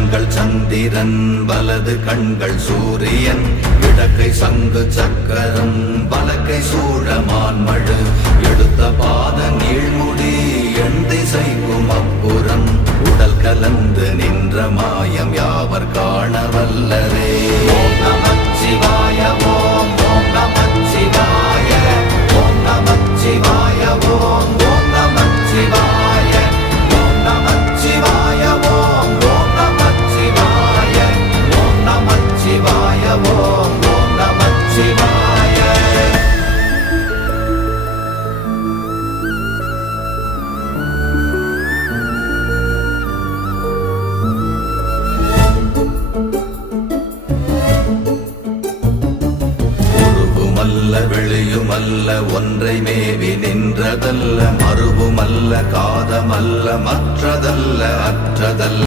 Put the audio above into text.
கண்கள் சந்திரன் வலது கண்கள் சூரியன் இடக்கை சங்கு சக்கரம் வலக்கை சூழமான் மழு எடுத்த பாத நீழ்முடி எண் திசைக்கும் அப்புறம் உடல் கலந்து நின்ற மாயம் யாவர் காண வல்லரே. ஓம் நமச்சிவாய ஓம் ஓம் நமச்சிவாய ஓம் நமச்சிவாய ஓம் ஓம் நமச்சிவாய ஓம் நமச்சிவாய ஓம் ஓம் நமச்சிவாய ஓம் நமச்சிவாய ஓம் ஓம் நமச்சிவாய. வெளியுமல்ல ஒன்றை மேவி நின்றதல்ல மறுவுமல்ல காதமல்ல மற்றதல்ல அற்றதல்ல